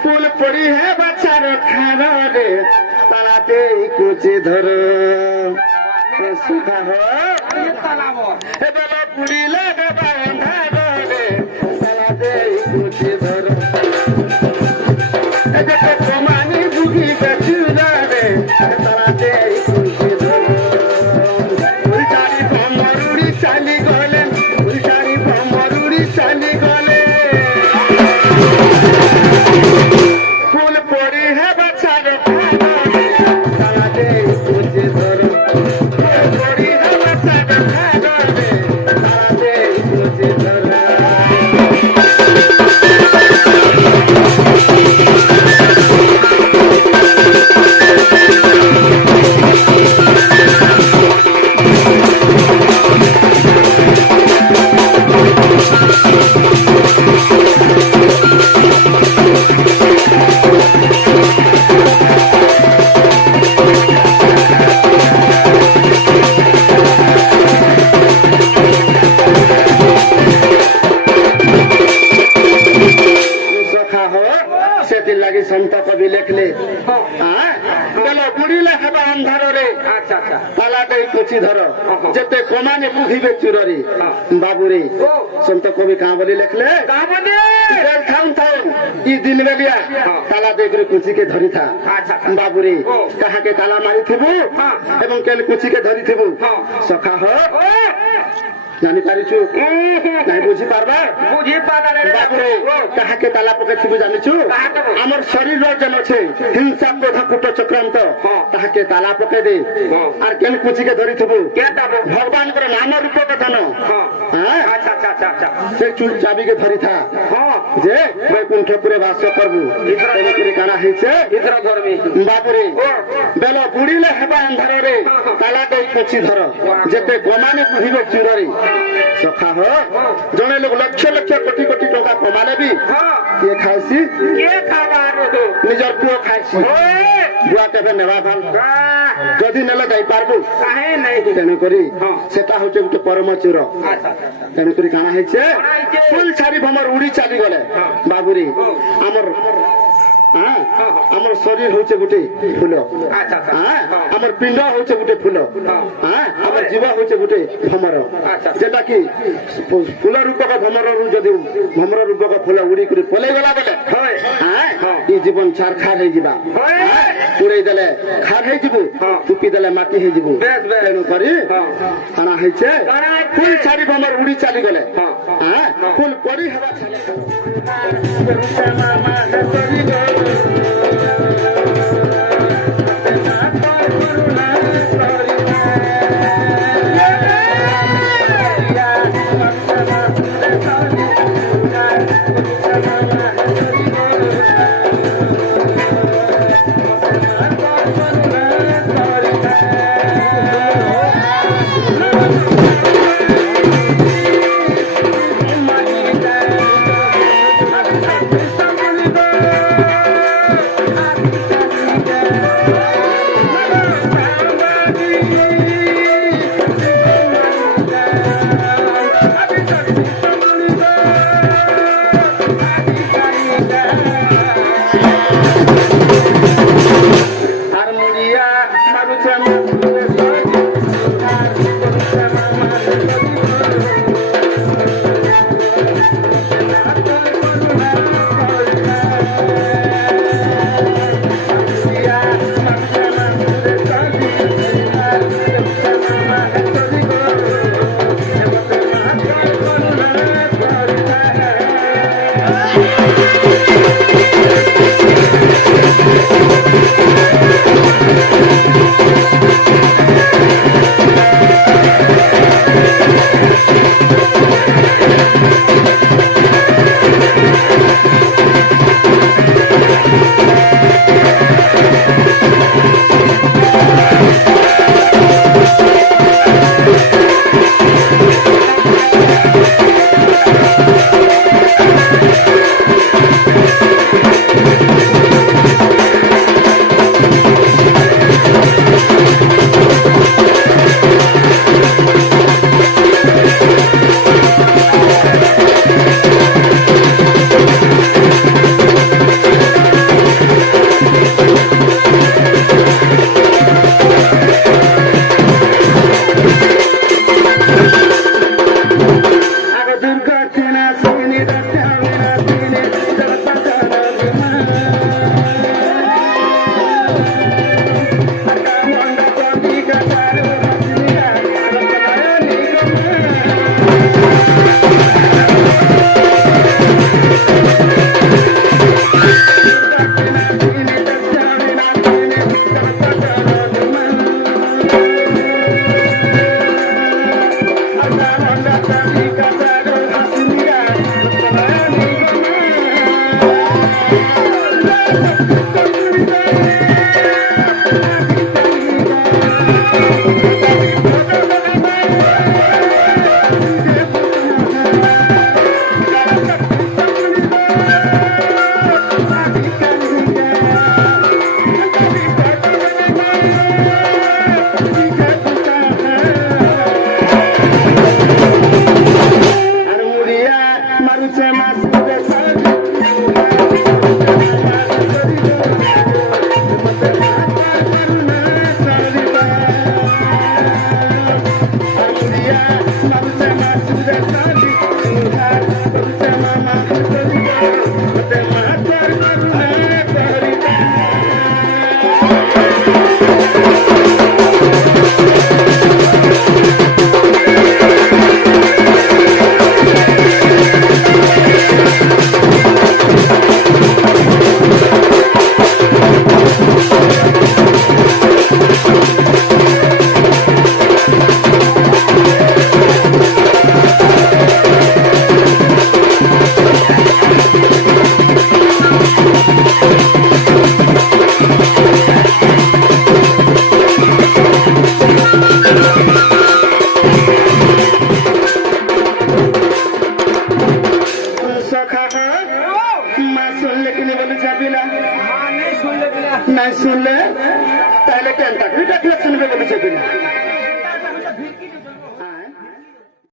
ফুল পড়ি হে বাচ্চার খানা রে তালাতে কুচি ধর সুখা হে বেলা পুড়িলে দেবা অন্ধার রে তালাতে কুচি ধর কমানি বুঝি বেচুরা রে তালাতে কুচি ধর উল্টারি ভমরুড়ি চালি গলে উল্টারি ভমরুড়ি চালি গলে ফুল পড়ি হে বাচ্চার তালাতে কুচি ধর ফুল পড়ি হে বাচ্চার তালাতে কুচি ধর সন্ত কবি লেখলে বুড়িলে হেবা ଅନ୍ଧାରରେ ତାଲାଟେ କୁଚି ଧର ଯେତେ କମାନେ ପୁଧିବେ ଚୁରରେ ବାବୁରେ ସନ୍ତ କବି କାଁ ବୋଲି ଲେଖଲେ ଥାଉନ୍ ଥାଉନ୍ ଇ ଦିନ ବେଲିଆ ତାଲା ଦେଇକରି କୁଚିକେ ଧରିଥା ବାବୁରେ କାହାକେ ତାଲା ମାରିଥିବୁ ଏବଂ କେନ୍ କୁଚିକେ ଧରିଥିବୁ ସଖା ହ ଜାଣିପାରିଛୁ ନାଇଁ ବୁଝି ପାରବା ବାବୁରେ କାହାକେ ତାଲା ପକେଇଥିବୁ ଜାଣିଛୁ ଆମର ଶରୀର ଯେନ୍ ଅଛେ ହିଂସା କ୍ରୋଧ କୂଟ ଚକ୍ରାନ୍ତ ତାହାକେ ତାଲା ପକେଇ ଦେ ଆର୍ କେନ୍ କୁଚିକେ ଧରିଥିବୁ ଭଗବାନଙ୍କର ନାମ ରୂପ କଥନ ସେ ଚାବିକେ ଧରିଥା ଯେ ବୈକୁଣ୍ଠପୁରେ ବାସ କରବୁ ଏମିତିରେ କାଣା ହେଇଛେ ବାବୁରେ ବେଲ ବୁଡିଲେ ହେବା ଅନ୍ଧାରରେ ତାଲା ଦେଇ କୁଚି ଧର ଯେତେ ଗମାନେ ପୁହିବେ ଚୁରରେ ସଖା ହ ଜଣେ ଲୋକ ଲକ୍ଷ ଲକ୍ଷ କୋଟି କୋଟି ଟଙ୍କା କମାଲେ ବି କିଏ ଖାଇସି ନିଜର ପୁଅ ଖାଇସି ବୁଆ କେବେ ନେବା ଭଲ ଯଦି ନେଲେ ଯାଇପାରବୁ ତେଣୁକରି ସେଟା ହଉଛି ଗୋଟେ ପରମ ଚୁର ତେଣୁକରି କାଣା ହେଇଛେ ଫୁଲ ଛାଡି ଭମର ଉଡି ଚାଲିଗଲେ ବାବୁରେ ଆମର ଶରୀର ହଉଛି ଗୋଟେ ଫୁଲ ଆମର ପିଣ୍ଡ ହଉଛି ଗୋଟେ ଫୁଲ ଆମର ଜୀବ ହଉଛି ଗୋଟେ ଭମର ଯେଟା କି ଫୁଲ ରୂପକ ଭମରରୁ ଯଦି ଭମର ରୂପକ ଫୁଲ ଉଡିକରି ପଲେଇଗଲା ବେଲେ ଇ ଜୀବନ ଛାର ଖାର ହେଇଯିବା ଉଡେଇ ଦେଲେ ଖାର ହେଇଯିବୁ ଟୁପି ଦେଲେ ମାଟି ହେଇଯିବୁ ତେଣୁ କରି ଖାନା ହେଇଛେ ଫୁଲ ଛାଡି ଭମର ଉଡି ଚାଲିଗଲେ ଫୁଲ ପଡି ହେବା বলিছে পিলা নাই শুনলে তাহলে কেনটা শুনবে বলিছে পিলা